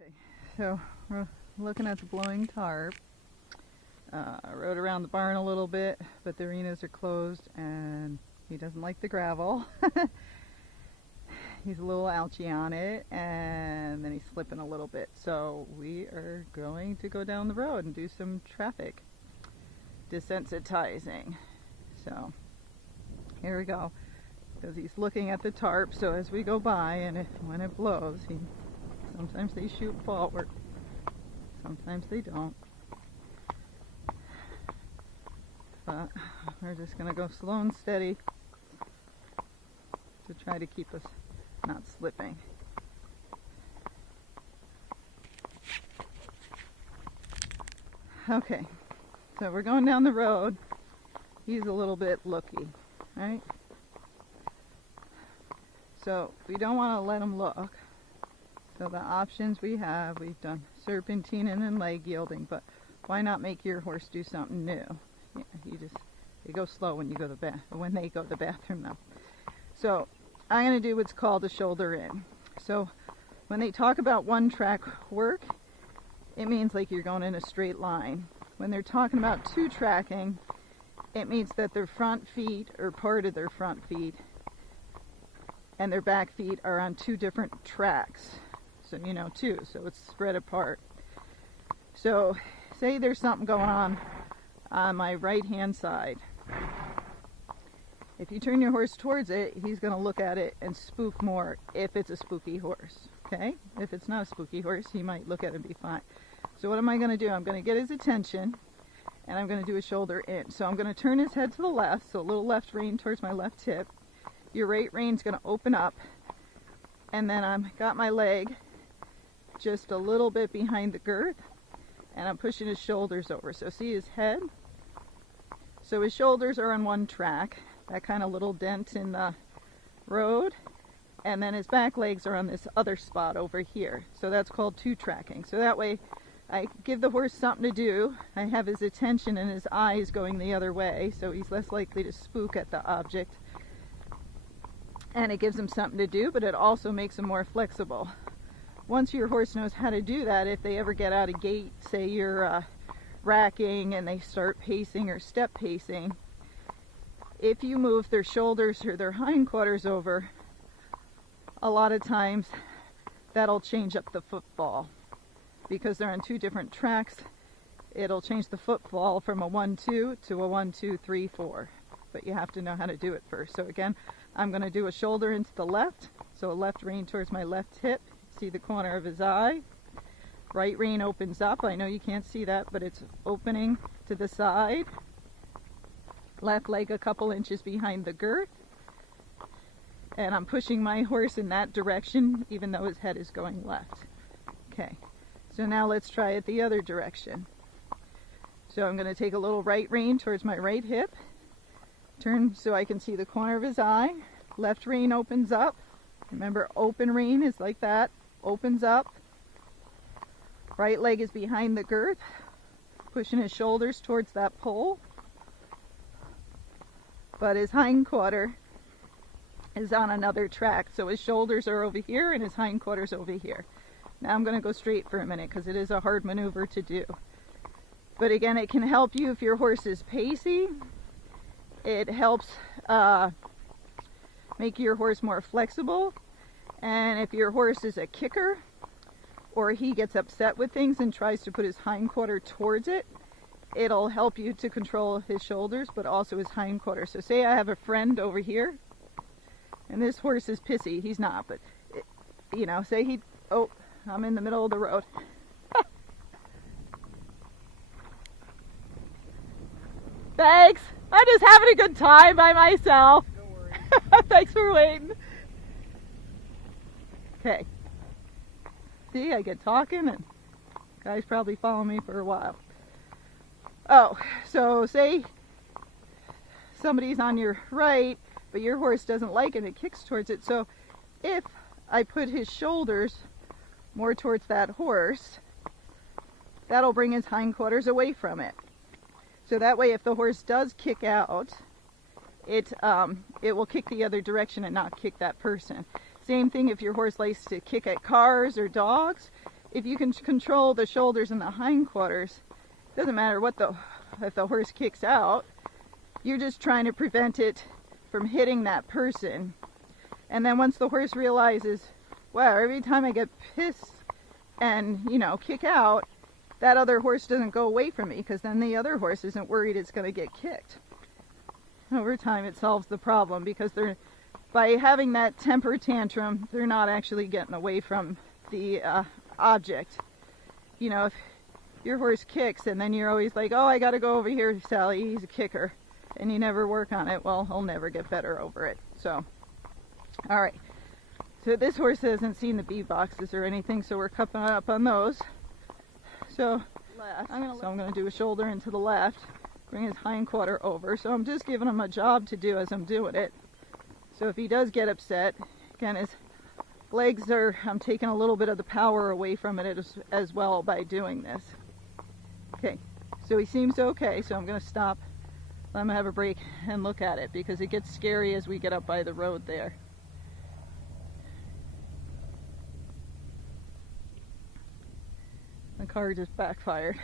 Okay, so we're looking at the blowing tarp. I rode around the barn a little bit, but the arenas are closed and he doesn't like the gravel. He's a little ouchy on it, and then he's slipping a little bit. So we are going to go down the road and do some traffic desensitizing. So here we go, because he's looking at the tarp. So as we go by, and when it blows, sometimes they shoot forward, sometimes they don't. But we're just going to go slow and steady to try to keep us not slipping. Okay, so we're going down the road. He's a little bit looky, right? So we don't want to let him look. So the options we have, we've done serpentine and then leg yielding, but why not make your horse do something new? Yeah, you go slow when you go to when they go to the bathroom though. So I'm going to do what's called a shoulder in. So when they talk about one track work, it means like you're going in a straight line. When they're talking about two tracking, it means that their front feet, or part of their front feet, and their back feet are on two different tracks. So two, so it's spread apart. So say there's something going on my right hand side. If you turn your horse towards it, he's going to look at it and spook more if it's a spooky horse. Okay? If it's not a spooky horse, he might look at it and be fine. So what am I going to do? I'm going to get his attention, and I'm going to do a shoulder in. So I'm going to turn his head to the left, so a little left rein towards my left hip. Your right rein's going to open up, and then I've got my leg just a little bit behind the girth, and I'm pushing his shoulders over. So see his head? So his shoulders are on one track, that kind of little dent in the road, and then his back legs are on this other spot over here. So that's called two tracking. So that way I give the horse something to do. I have his attention and his eyes going the other way, so he's less likely to spook at the object. And it gives him something to do, but it also makes him more flexible. Once your horse knows how to do that, if they ever get out of gait, say you're racking and they start pacing or step pacing, if you move their shoulders or their hindquarters over, a lot of times that'll change up the footfall. Because they're on two different tracks, it'll change the footfall from a 1-2 to a 1-2-3-4. But you have to know how to do it first. So again, I'm going to do a shoulder into the left. So a left rein towards my left hip. See the corner of his eye. Right rein opens up. I know you can't see that, but it's opening to the side. Left leg a couple inches behind the girth. And I'm pushing my horse in that direction, even though his head is going left. Okay, so now let's try it the other direction. So I'm going to take a little right rein towards my right hip. Turn so I can see the corner of his eye. Left rein opens up. Remember, open rein is like that. Opens up. Right leg is behind the girth. Pushing his shoulders towards that pole. But his hindquarter is on another track. So his shoulders are over here and his hindquarters over here. Now I'm going to go straight for a minute because it is a hard maneuver to do. But again, it can help you if your horse is pacey. It helps make your horse more flexible. And if your horse is a kicker, or he gets upset with things and tries to put his hindquarter towards it, it'll help you to control his shoulders, but also his hindquarter. So say I have a friend over here, and this horse is pissy. He's not, but, say I'm in the middle of the road. Thanks. I'm just having a good time by myself. No worries. Thanks for waiting. Okay. See, I get talking and guys probably follow me for a while. Oh, so say somebody's on your right, but your horse doesn't like it and it kicks towards it. So if I put his shoulders more towards that horse, that'll bring his hindquarters away from it. So that way if the horse does kick out, it will kick the other direction and not kick that person. Same thing if your horse likes to kick at cars or dogs. if you can control the shoulders and the hindquarters, it doesn't matter what if the horse kicks out, you're just trying to prevent it from hitting that person. And then once the horse realizes, wow, every time I get pissed and, kick out, that other horse doesn't go away from me, because then the other horse isn't worried it's going to get kicked. Over time, it solves the problem, because by having that temper tantrum, they're not actually getting away from the object. If your horse kicks and then you're always like, oh, I got to go over here, Sally, he's a kicker, and you never work on it, well, he'll never get better over it. So, all right. So this horse hasn't seen the bee boxes or anything, so we're cupping up on those. So I'm going to do a shoulder into the left, bring his hindquarter over. So I'm just giving him a job to do as I'm doing it. So if he does get upset, again, his legs I'm taking a little bit of the power away from it as well by doing this. Okay, so he seems okay, so I'm going to stop, let him have a break and look at it, because it gets scary as we get up by the road there. The car just backfired.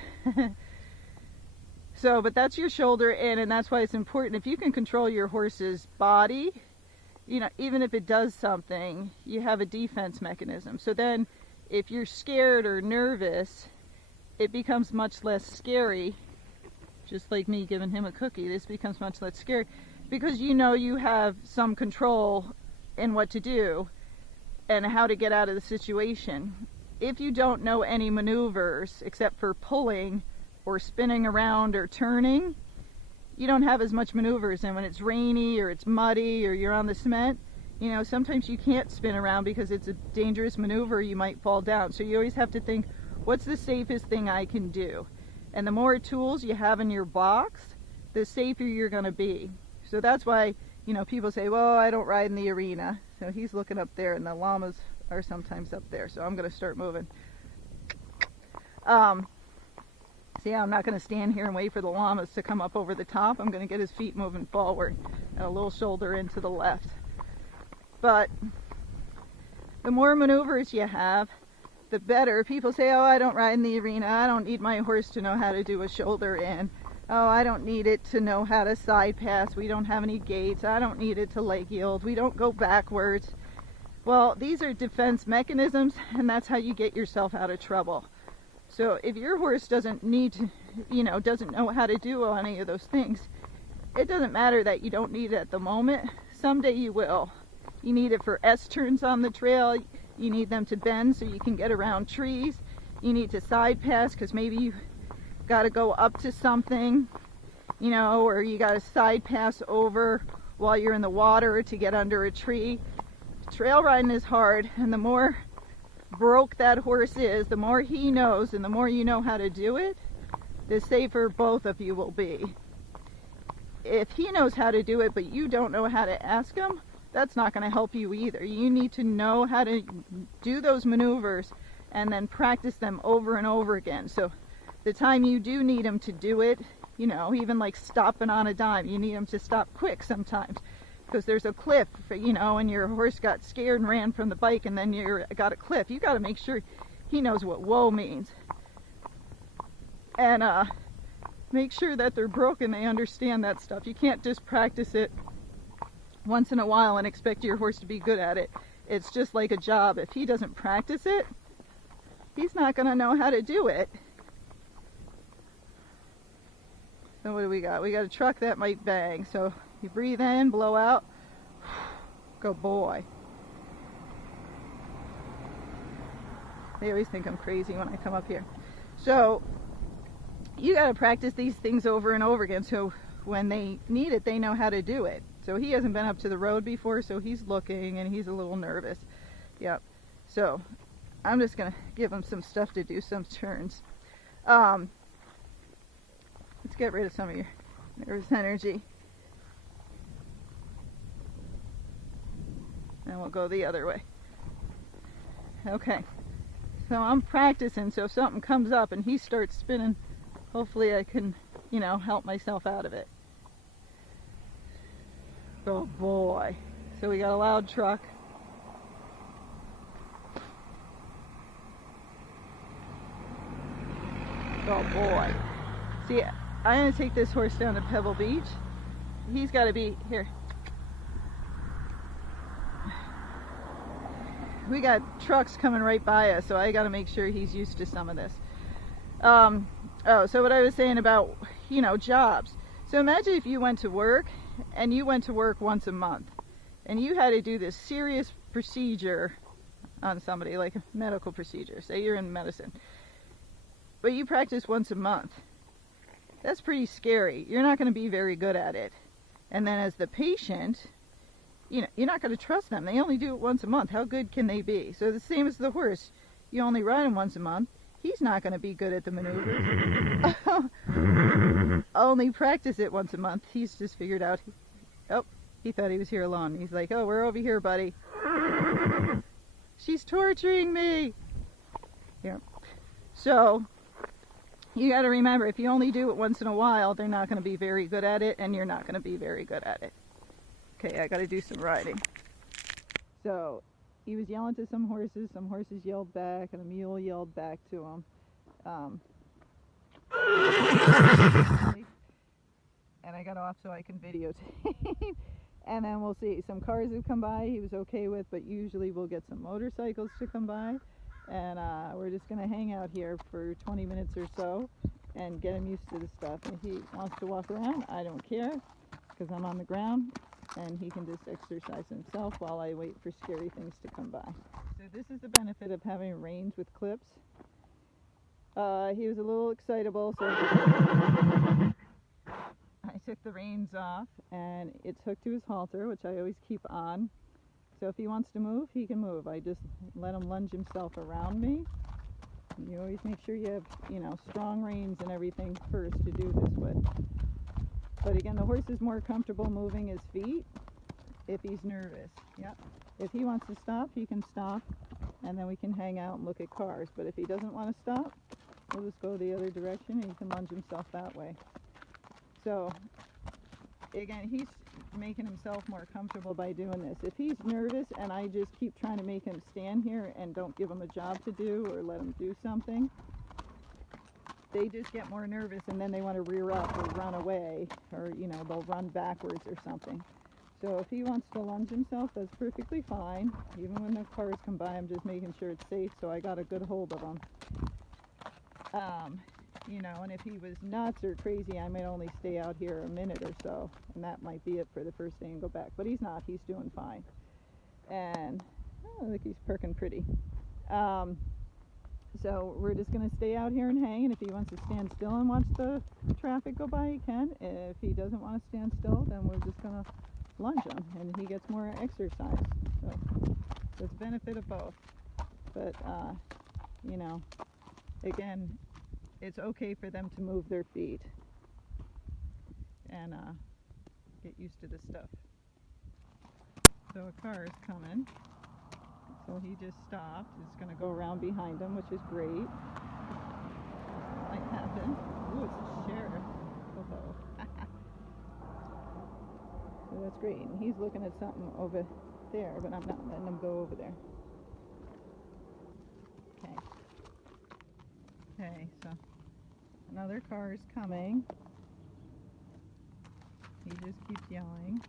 So, but that's your shoulder in, and that's why it's important. If you can control your horse's body, even if it does something, you have a defense mechanism. So then, if you're scared or nervous, it becomes much less scary. Just like me giving him a cookie, this becomes much less scary, because you have some control in what to do and how to get out of the situation. If you don't know any maneuvers except for pulling or spinning around or turning, you don't have as much maneuvers. And when it's rainy or it's muddy or you're on the cement, sometimes you can't spin around because it's a dangerous maneuver, you might fall down. So you always have to think, what's the safest thing I can do? And the more tools you have in your box, the safer you're going to be. So that's why, people say, well, I don't ride in the arena. So he's looking up there, and the llamas are sometimes up there. So I'm going to start moving. See, I'm not going to stand here and wait for the llamas to come up over the top. I'm going to get his feet moving forward and a little shoulder into the left. But the more maneuvers you have, the better. People say, oh, I don't ride in the arena. I don't need my horse to know how to do a shoulder in. Oh, I don't need it to know how to side pass. We don't have any gates. I don't need it to leg yield. We don't go backwards. Well, these are defense mechanisms, and that's how you get yourself out of trouble. So if your horse doesn't need to, doesn't know how to do any of those things, it doesn't matter that you don't need it at the moment. Someday you will. You need it for S-turns on the trail. You need them to bend so you can get around trees. You need to side pass because maybe you got to go up to something, or you got to side pass over while you're in the water to get under a tree. Trail riding is hard, and the more broke that horse is, the more he knows, and the more you know how to do it, the safer both of you will be. If he knows how to do it, but you don't know how to ask him, that's not going to help you either. You need to know how to do those maneuvers and then practice them over and over again. So the time you do need him to do it, even like stopping on a dime, you need him to stop quick sometimes. Because there's a cliff, and your horse got scared and ran from the bike, and then you got a cliff. You got to make sure he knows what whoa means. And make sure that they're broken, they understand that stuff. You can't just practice it once in a while and expect your horse to be good at it. It's just like a job. If he doesn't practice it, he's not going to know how to do it. So what do we got? We got a truck that might bang. So you breathe in, blow out. Good boy. They always think I'm crazy when I come up here. So you got to practice these things over and over again, so when they need it, they know how to do it. So he hasn't been up to the road before, so he's looking and he's a little nervous. Yep. So I'm just going to give him some stuff to do, some turns. Let's get rid of some of your nervous energy. And we'll go the other way. Okay. So I'm practicing, so if something comes up and he starts spinning, hopefully I can, help myself out of it. Oh boy. So we got a loud truck. Oh boy. See, I'm going to take this horse down to Pebble Beach. He's got to be here. We got trucks coming right by us, so I got to make sure he's used to some of this. Oh, so what I was saying about, you know, jobs. So imagine if you went to work, and you went to work once a month, and you had to do this serious procedure on somebody, like a medical procedure. Say you're in medicine, but you practice once a month. That's pretty scary. You're not going to be very good at it. And then as the patient, you know, you're not going to trust them. They only do it once a month. How good can they be? So the same as the horse. You only ride him once a month. He's not going to be good at the maneuvers. Only practice it once a month. He's just figured out. Oh, he thought he was here alone. He's like, oh, we're over here, buddy. She's torturing me. Yeah. So you got to remember, if you only do it once in a while, they're not going to be very good at it, and you're not going to be very good at it. Okay, I got to do some riding. So he was yelling to some horses yelled back, and a mule yelled back to him. And I got off so I can videotape. And then we'll see. Some cars have come by he was okay with, but usually we'll get some motorcycles to come by. And we're just going to hang out here for 20 minutes or so and get him used to the stuff. If he wants to walk around, I don't care, because I'm on the ground, and he can just exercise himself while I wait for scary things to come by. So this is the benefit of having reins with clips. He was a little excitable, so I took the reins off, and it's hooked to his halter, which I always keep on. So if he wants to move, he can move. I just let him lunge himself around me. You always make sure you have, you know, strong reins and everything first to do this with. But again, the horse is more comfortable moving his feet if he's nervous. Yep. If he wants to stop, he can stop, and then we can hang out and look at cars. But if he doesn't want to stop, we'll just go the other direction, and he can lunge himself that way. So again, he's making himself more comfortable by doing this. If he's nervous and I just keep trying to make him stand here and don't give him a job to do or let him do something, they just get more nervous, and then they want to rear up or run away, or, you know, they'll run backwards or something. So if he wants to lunge himself, that's perfectly fine. Even when the cars come by, I'm just making sure it's safe, so I got a good hold of him. You know, and if he was nuts or crazy, I might only stay out here a minute or so, and that might be it for the first day and go back. But he's not. He's doing fine. And oh, look, he's perking pretty. So we're just going to stay out here and hang, and if he wants to stand still and watch the traffic go by, he can. If he doesn't want to stand still, then we're just going to lunge him, and he gets more exercise. So it's a benefit of both. But, you know, again, it's okay for them to move their feet and get used to the stuff. So a car is coming. So he just stopped. It's going to go around behind him, which is great. Might happen. Ooh, it's a sheriff. Oh-ho. So that's great. And he's looking at something over there, but I'm not letting him go over there. Okay. Okay, so another car is coming. He just keeps yelling.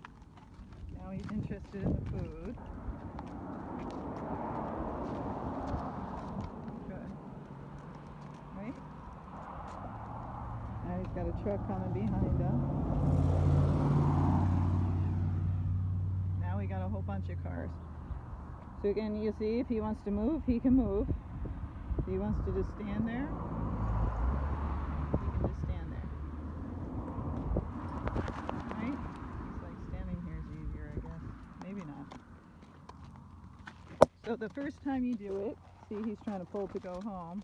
Now he's interested in the food. Good. Right? Now he's got a truck coming behind him. Now we got a whole bunch of cars. So again, you see, if he wants to move, he can move. If he wants to just stand there, he can just stand there. Right? It's like standing here is easier, I guess. Maybe not. So the first time you do it, see, he's trying to pull to go home.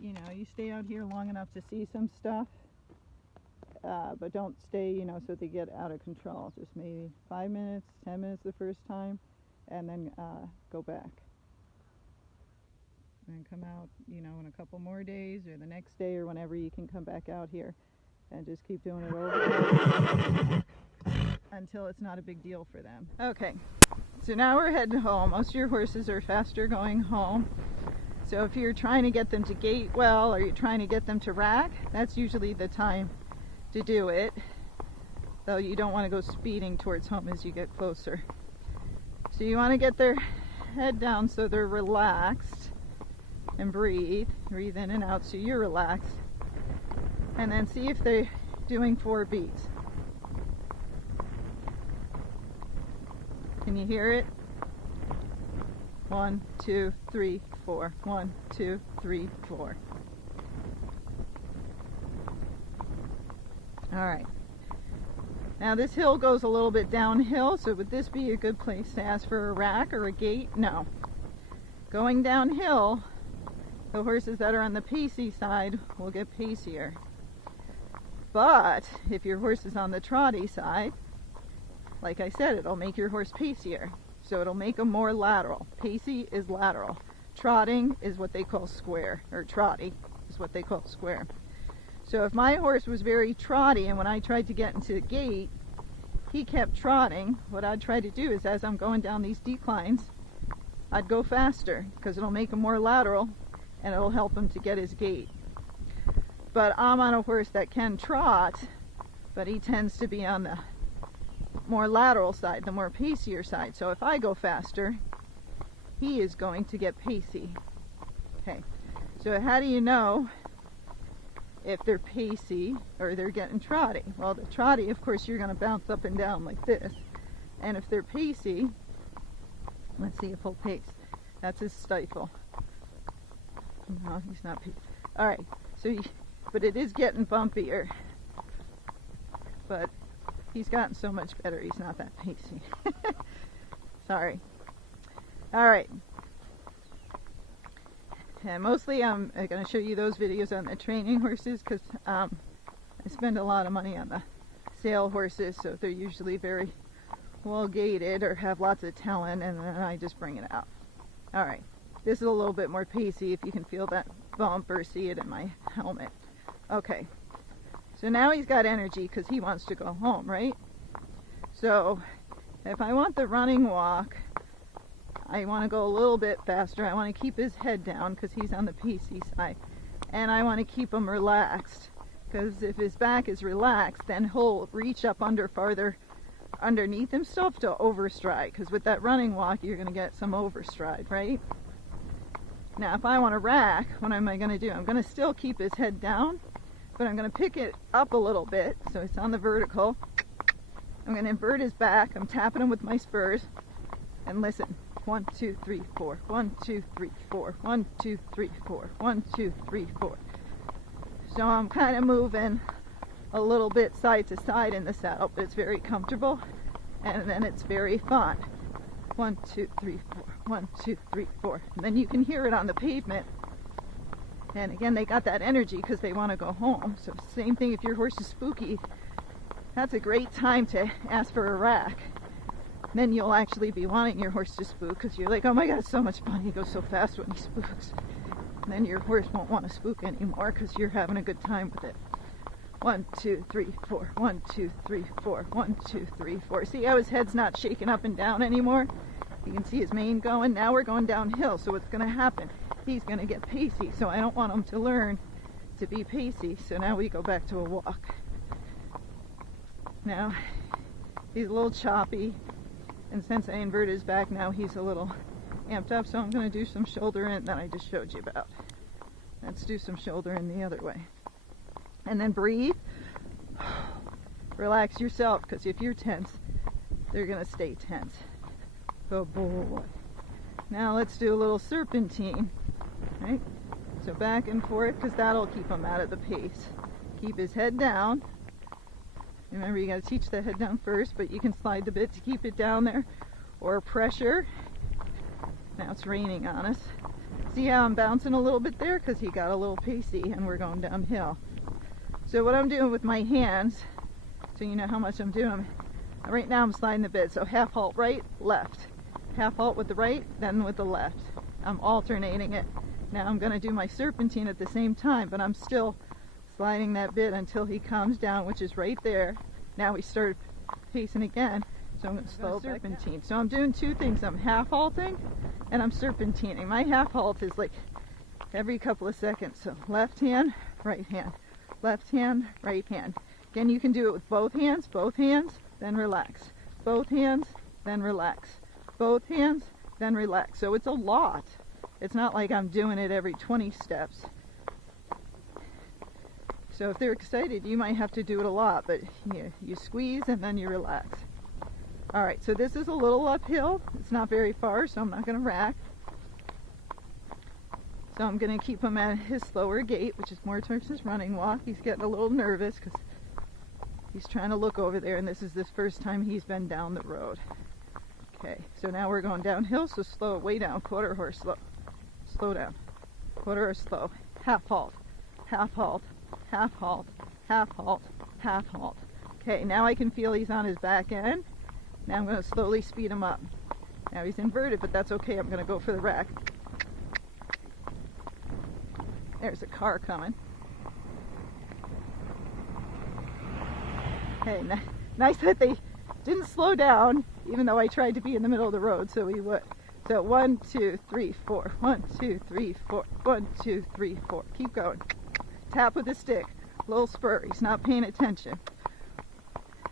You know, you stay out here long enough to see some stuff, but don't stay, you know, so they get out of control. Just maybe 5 minutes, 10 minutes the first time, and then go back. And come out, you know, in a couple more days or the next day or whenever you can come back out here, and just keep doing it over until it's not a big deal for them. Okay, so now we're heading home. Most of your horses are faster going home. So if you're trying to get them to gait well, or you're trying to get them to rack, that's usually the time to do it. Though you don't want to go speeding towards home as you get closer. So you want to get their head down so they're relaxed, and breathe in and out so you're relaxed, and then see if they're doing 4 beats. Can you hear it? 1, 2, 3, 4. 1, 2, 3, 4. All right. Now this hill goes a little bit downhill, so would this be a good place to ask for a rack or a gait? No. Going downhill, the horses that are on the pacey side will get pacier. But if your horse is on the trotty side, like I said, it'll make your horse pacier. So it'll make them more lateral. Pacey is lateral. Trotting is what they call square, or trotty is what they call square. So if my horse was very trotty, and when I tried to get into the gait, he kept trotting, what I'd try to do is, as I'm going down these declines, I'd go faster, because it'll make him more lateral, and it'll help him to get his gait. But I'm on a horse that can trot, but he tends to be on the more lateral side, the more pacier side. So if I go faster, he is going to get pacey. Okay, so how do you know if they're pacey or they're getting trotty? Well, the trotty, of course, you're going to bounce up and down like this. And if they're pacey, let's see if he'll pace. That's his stifle. No, he's not pacey. All right, so but it is getting bumpier. But he's gotten so much better, he's not that pacey. Sorry. All right. And mostly I'm going to show you those videos on the training horses, because I spend a lot of money on the sale horses, so they're usually very well gaited or have lots of talent, and then I just bring it out. All right. This is a little bit more pacey, if you can feel that bump or see it in my helmet. Okay. So now he's got energy because he wants to go home, right? So if I want the running walk, I want to go a little bit faster. I want to keep his head down because he's on the pacey side. And I want to keep him relaxed, because if his back is relaxed, then he'll reach up farther underneath himself to overstride, because with that running walk, you're going to get some overstride, right? Now, if I want to rack, what am I going to do? I'm going to still keep his head down, but I'm going to pick it up a little bit so it's on the vertical. I'm going to invert his back. I'm tapping him with my spurs. And listen. 1, 2, 3, 4. 1, 2, 3, 4. 1, 2, 3, 4. 1, 2, 3, 4. So I'm kind of moving a little bit side to side in the saddle, but it's very comfortable, and then it's very fun. 1, 2, 3, 4. 1, 2, 3, 4. And then you can hear it on the pavement. And again, they got that energy because they want to go home. So same thing if your horse is spooky. That's a great time to ask for a rack. Then you'll actually be wanting your horse to spook, because you're like, oh my god, it's so much fun, he goes so fast when he spooks. And then your horse won't want to spook anymore because you're having a good time with it. 1, 2, 3, 4. 1, 2, 3, 4. 1, 2, 3, 4. See how his head's not shaking up and down anymore? You can see his mane going. Now we're going downhill, so what's going to happen? He's going to get pacey, so I don't want him to learn to be pacey. So now we go back to a walk. Now, he's a little choppy. And since I invert his back now, he's a little amped up, so I'm going to do some shoulder in that I just showed you about. Let's do some shoulder in the other way. And then breathe. Relax yourself, because if you're tense, they're going to stay tense. Good boy. Now let's do a little serpentine. Right? So back and forth, because that'll keep him out of the pace. Keep his head down. Remember, you got to teach the head down first, but you can slide the bit to keep it down there, or pressure. Now it's raining on us. See how I'm bouncing a little bit there? Because he got a little pacey and we're going downhill. So what I'm doing with my hands, so you know how much I'm doing, right now I'm sliding the bit. So half halt right, left. Half halt with the right, then with the left. I'm alternating it. Now I'm going to do my serpentine at the same time, but I'm still sliding that bit until he calms down, which is right there. Now we start pacing again, so I'm going to slow serpentine. So I'm doing two things. I'm half halting and I'm serpentining. My half halt is like every couple of seconds. So left hand, right hand, left hand, right hand. Again, you can do it with both hands, then relax. Both hands, then relax. Both hands, then relax. So it's a lot. It's not like I'm doing it every 20 steps. So if they're excited, you might have to do it a lot, but you squeeze and then you relax. All right, so this is a little uphill. It's not very far, so I'm not going to rack. So I'm going to keep him at his slower gait, which is more towards his running walk. He's getting a little nervous because he's trying to look over there, and this is the first time he's been down the road. Okay, so now we're going downhill, so slow it way down. Quarter horse, slow. Slow down. Quarter horse, slow. Half halt. Half halt. Half halt. Half halt. Half halt. Okay, now I can feel he's on his back end. Now I'm going to slowly speed him up. Now he's inverted, but that's okay. I'm going to go for the rack. There's a car coming. Okay, nice that they didn't slow down, even though I tried to be in the middle of the road, so we would. So 1, 2, 3, 4. 1, 2, 3, 4. 1, 2, 3, 4. Keep going. Tap with the stick. Little spur. He's not paying attention.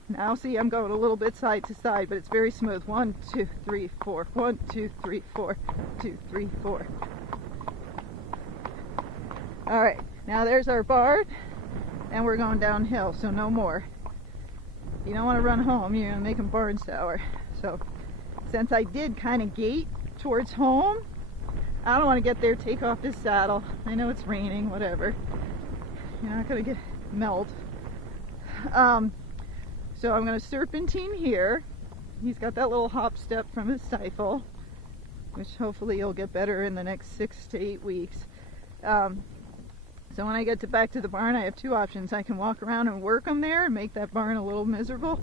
Now see, I'm going a little bit side to side, but it's very smooth. 1, 2, 3, 4. 1, 2, 3, 4. 2, 3, 4. All right, now there's our barn, and we're going downhill, so no more. You don't want to run home, you're going to make them barn sour. So since I did kind of gait towards home, I don't want to get there, take off this saddle. I know it's raining, whatever. You're not going to get melt. So I'm going to serpentine here. He's got that little hop step from his stifle, which hopefully he'll get better in the next 6 to 8 weeks. So when I get back to the barn, I have 2 options. I can walk around and work him there and make that barn a little miserable.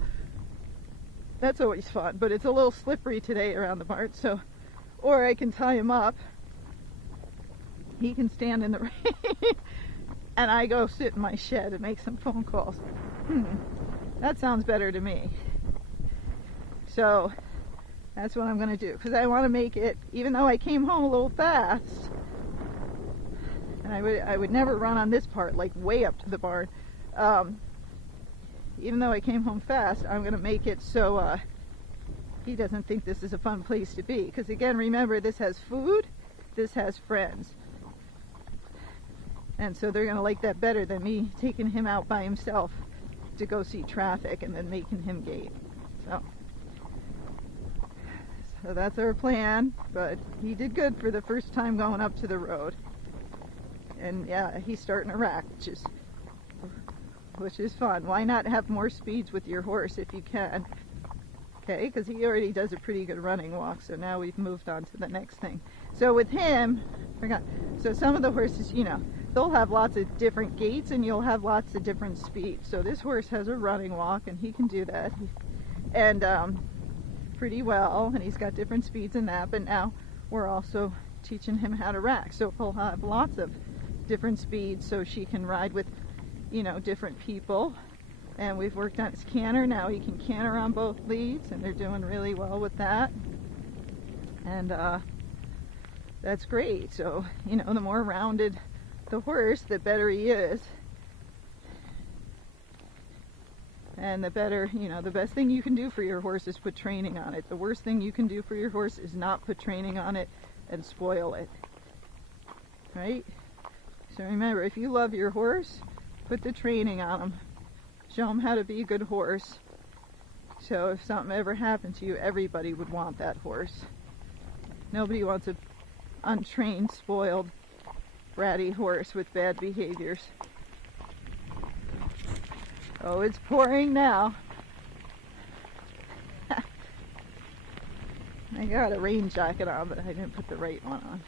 That's always fun, but it's a little slippery today around the barn. So, or I can tie him up. He can stand in the rain, and I go sit in my shed and make some phone calls. That sounds better to me. So that's what I'm going to do, because I want to make it, even though I came home a little fast, and I would never run on this part, like way up to the barn. Even though I came home fast, I'm going to make it so he doesn't think this is a fun place to be. Because again, remember, this has food, this has friends. And so they're going to like that better than me taking him out by himself to go see traffic and then making him gait. So that's our plan, but he did good for the first time going up to the road. And yeah, he's starting to rack, which is fun. Why not have more speeds with your horse if you can? Okay, because he already does a pretty good running walk, so now we've moved on to the next thing. So with him, so some of the horses, they'll have lots of different gaits and you'll have lots of different speeds. So this horse has a running walk and he can do that, and pretty well, and he's got different speeds in that, but now we're also teaching him how to rack. So he'll have lots of different speeds so she can ride with, different people. And we've worked on his canter. Now he can canter on both leads, and they're doing really well with that. And that's great. So, the more rounded the horse, the better he is. And the better, the best thing you can do for your horse is put training on it. The worst thing you can do for your horse is not put training on it and spoil it. Right? So remember, if you love your horse, put the training on him. Show him how to be a good horse. So if something ever happened to you, everybody would want that horse. Nobody wants an untrained, spoiled, bratty horse with bad behaviors. Oh, it's pouring now. I got a rain jacket on, but I didn't put the right one on.